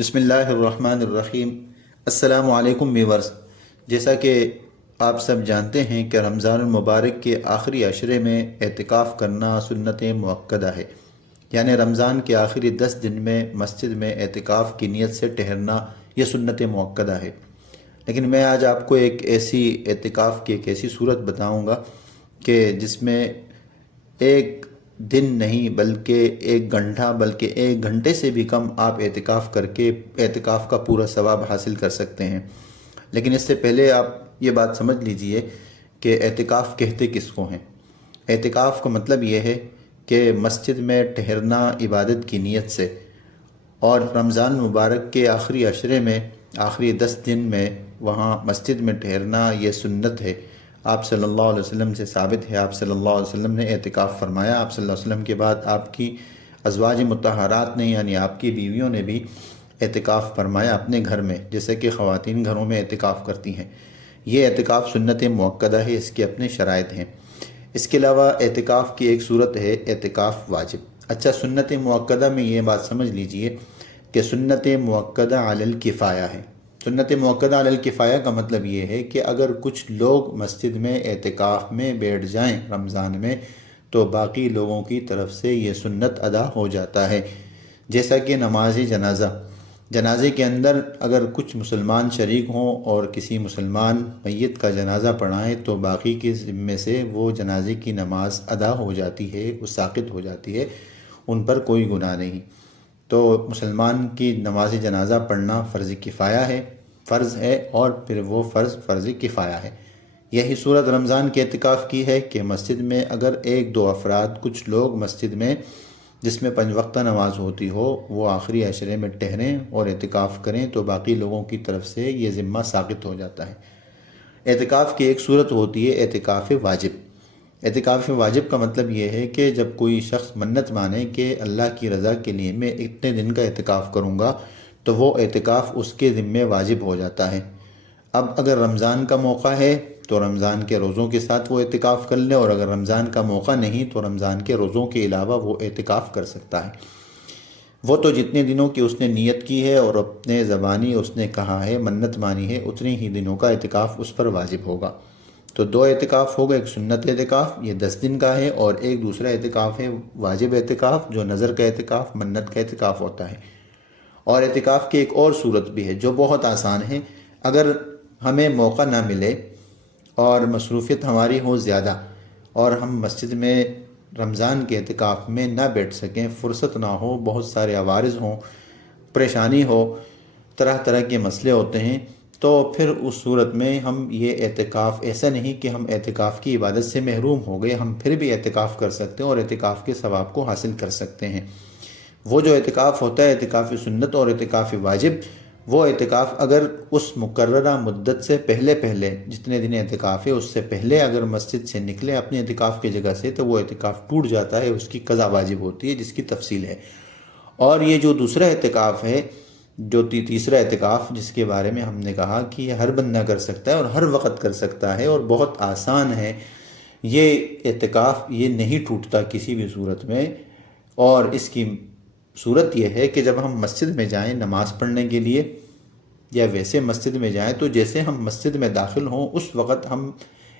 بسم اللہ الرحمن الرحیم۔ السلام علیکم ویورز۔ جیسا کہ آپ سب جانتے ہیں کہ رمضان المبارک کے آخری عشرے میں اعتکاف کرنا سنت مؤکدہ ہے، یعنی رمضان کے آخری 10 دن میں مسجد میں اعتکاف کی نیت سے ٹھہرنا یہ سنت مؤکدہ ہے۔ لیکن میں آج آپ کو ایک ایسی اعتکاف کی ایک ایسی صورت بتاؤں گا کہ جس میں ایک دن نہیں بلکہ 1 گھنٹہ بلکہ 1 گھنٹے سے بھی کم آپ اعتکاف کر کے اعتکاف کا پورا ثواب حاصل کر سکتے ہیں۔ لیکن اس سے پہلے آپ یہ بات سمجھ لیجئے کہ اعتکاف کہتے کس کو ہیں۔ اعتکاف کا مطلب یہ ہے کہ مسجد میں ٹھہرنا عبادت کی نیت سے، اور رمضان مبارک کے آخری عشرے میں آخری 10 دن میں وہاں مسجد میں ٹھہرنا یہ سنت ہے۔ آپ صلی اللہ علیہ وسلم سے ثابت ہے، آپ صلی اللہ علیہ وسلم نے اعتکاف فرمایا۔ آپ صلی اللہ علیہ وسلم کے بعد آپ کی ازواج مطہرات نے یعنی آپ کی بیویوں نے بھی اعتکاف فرمایا اپنے گھر میں، جیسے کہ خواتین گھروں میں اعتکاف کرتی ہیں۔ یہ اعتکاف سنت مؤکدہ ہے، اس کے اپنے شرائط ہیں۔ اس کے علاوہ اعتکاف کی ایک صورت ہے اعتکاف واجب۔ اچھا، سنت مؤکدہ میں یہ بات سمجھ لیجئے کہ سنت مؤکدہ علی الکفایہ ہے۔ سنت مؤکدہ علی الکفایہ کا مطلب یہ ہے کہ اگر کچھ لوگ مسجد میں اعتکاف میں بیٹھ جائیں رمضان میں تو باقی لوگوں کی طرف سے یہ سنت ادا ہو جاتا ہے۔ جیسا کہ نماز جنازہ، جنازے کے اندر اگر کچھ مسلمان شریک ہوں اور کسی مسلمان میت کا جنازہ پڑھائیں تو باقی کے ذمے سے وہ جنازے کی نماز ادا ہو جاتی ہے، وہ ساقط ہو جاتی ہے، ان پر کوئی گناہ نہیں۔ تو مسلمان کی نماز جنازہ پڑھنا فرض کفایہ ہے، فرض ہے، اور پھر وہ فرض کفایہ ہے۔ یہی صورت رمضان کے اعتکاف کی ہے کہ مسجد میں اگر 1-2 افراد، کچھ لوگ مسجد میں جس میں 5 وقتہ نماز ہوتی ہو، وہ آخری عشرے میں ٹھہریں اور اعتکاف کریں تو باقی لوگوں کی طرف سے یہ ذمہ ساقط ہو جاتا ہے۔ اعتکاف کی ایک صورت ہوتی ہے اعتکاف واجب۔ اعتکاف واجب کا مطلب یہ ہے کہ جب کوئی شخص منت مانے کہ اللہ کی رضا کے لیے میں اتنے دن کا اعتکاف کروں گا تو وہ اعتکاف اس کے ذمے واجب ہو جاتا ہے۔ اب اگر رمضان کا موقع ہے تو رمضان کے روزوں کے ساتھ وہ اعتکاف کر لے، اور اگر رمضان کا موقع نہیں تو رمضان کے روزوں کے علاوہ وہ اعتکاف کر سکتا ہے۔ وہ تو جتنے دنوں کی اس نے نیت کی ہے اور اپنے زبانی اس نے کہا ہے، منت مانی ہے، اتنے ہی دنوں کا اعتکاف اس پر واجب ہوگا۔ تو 2 اعتکاف ہوگا، ایک سنت اعتکاف یہ 10 دن کا ہے، اور ایک دوسرا اعتکاف ہے واجب اعتکاف جو نظر کا اعتکاف، منت کا اعتکاف ہوتا ہے۔ اور اعتکاف کی ایک اور صورت بھی ہے جو بہت آسان ہے۔ اگر ہمیں موقع نہ ملے اور مصروفیت ہماری ہو زیادہ اور ہم مسجد میں رمضان کے اعتکاف میں نہ بیٹھ سکیں، فرصت نہ ہو، بہت سارے عوارض ہوں، پریشانی ہو، طرح طرح کے مسئلے ہوتے ہیں، تو پھر اس صورت میں ہم یہ اعتکاف، ایسا نہیں کہ ہم اعتکاف کی عبادت سے محروم ہو گئے، ہم پھر بھی اعتکاف کر سکتے ہیں اور اعتکاف کے ثواب کو حاصل کر سکتے ہیں۔ وہ جو اعتکاف ہوتا ہے اعتکاف سنت اور اعتکاف واجب، وہ اعتکاف اگر اس مقررہ مدت سے پہلے جتنے دن اعتکاف ہے اس سے پہلے اگر مسجد سے نکلے اپنے اعتکاف کی جگہ سے تو وہ اعتکاف ٹوٹ جاتا ہے، اس کی قضا واجب ہوتی ہے، جس کی تفصیل ہے۔ اور یہ جو دوسرا اعتکاف ہے، جو تیسرا اعتکاف جس کے بارے میں ہم نے کہا کہ یہ ہر بندہ کر سکتا ہے اور ہر وقت کر سکتا ہے اور بہت آسان ہے، یہ اعتکاف یہ نہیں ٹوٹتا کسی بھی صورت میں۔ اور اس کی صورت یہ ہے کہ جب ہم مسجد میں جائیں نماز پڑھنے کے لیے یا ویسے مسجد میں جائیں تو جیسے ہم مسجد میں داخل ہوں اس وقت ہم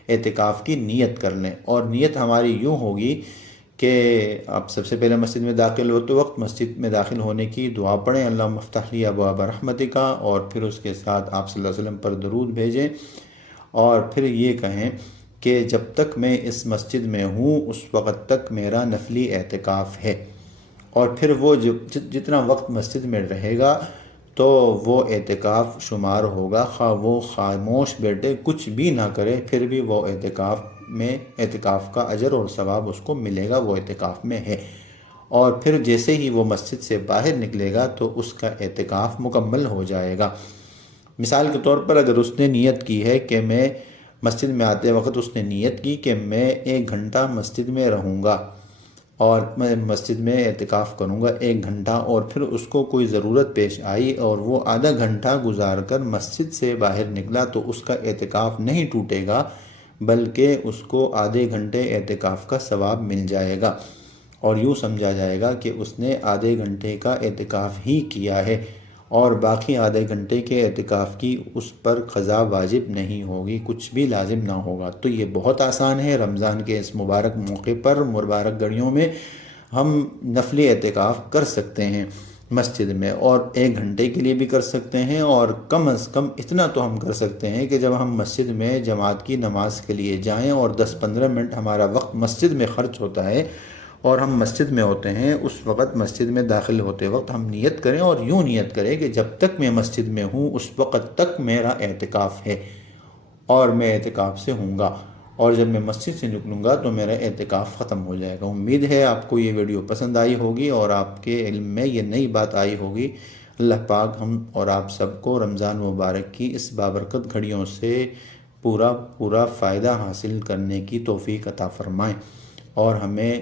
اعتکاف کی نیت کر لیں، اور نیت ہماری یوں ہوگی کہ آپ سب سے پہلے مسجد میں داخل ہوتے وقت مسجد میں داخل ہونے کی دعا پڑھیں، اللہم افتح لی ابواب رحمتک، اور پھر اس کے ساتھ آپ صلی اللہ علیہ وسلم پر درود بھیجیں، اور پھر یہ کہیں کہ جب تک میں اس مسجد میں ہوں اس وقت تک میرا نفلی اعتکاف ہے۔ اور پھر وہ جتنا وقت مسجد میں رہے گا تو وہ اعتکاف شمار ہوگا، خواہ وہ خاموش بیٹھے کچھ بھی نہ کرے پھر بھی وہ اعتکاف کا اجر اور ثواب اس کو ملے گا، وہ اعتکاف میں ہے۔ اور پھر جیسے ہی وہ مسجد سے باہر نکلے گا تو اس کا اعتکاف مکمل ہو جائے گا۔ مثال کے طور پر اگر اس نے نیت کی ہے کہ میں مسجد میں آتے وقت اس نے نیت کی کہ میں 1 گھنٹہ مسجد میں رہوں گا اور میں مسجد میں اعتکاف کروں گا 1 گھنٹہ، اور پھر اس کو کوئی ضرورت پیش آئی اور وہ آدھا گھنٹہ گزار کر مسجد سے باہر نکلا تو اس کا اعتکاف نہیں ٹوٹے گا بلکہ اس کو آدھے گھنٹے اعتکاف کا ثواب مل جائے گا، اور یوں سمجھا جائے گا کہ اس نے آدھے گھنٹے کا اعتکاف ہی کیا ہے۔ اور باقی آدھے گھنٹے کے اعتکاف کی اس پر قضا واجب نہیں ہوگی، کچھ بھی لازم نہ ہوگا۔ تو یہ بہت آسان ہے، رمضان کے اس مبارک موقع پر مبارک گھڑیوں میں ہم نفلی اعتکاف کر سکتے ہیں مسجد میں، اور 1 گھنٹے کے لیے بھی کر سکتے ہیں، اور کم از کم اتنا تو ہم کر سکتے ہیں کہ جب ہم مسجد میں جماعت کی نماز کے لیے جائیں اور 10-15 منٹ ہمارا وقت مسجد میں خرچ ہوتا ہے اور ہم مسجد میں ہوتے ہیں، اس وقت مسجد میں داخل ہوتے وقت ہم نیت کریں، اور یوں نیت کریں کہ جب تک میں مسجد میں ہوں اس وقت تک میرا اعتکاف ہے اور میں اعتکاف سے ہوں گا، اور جب میں مسجد سے نکلوں گا تو میرا اعتکاف ختم ہو جائے گا۔ امید ہے آپ کو یہ ویڈیو پسند آئی ہوگی اور آپ کے علم میں یہ نئی بات آئی ہوگی۔ اللہ پاک ہم اور آپ سب کو رمضان مبارک کی اس بابرکت گھڑیوں سے پورا فائدہ حاصل کرنے کی توفیق عطا فرمائیں، اور ہمیں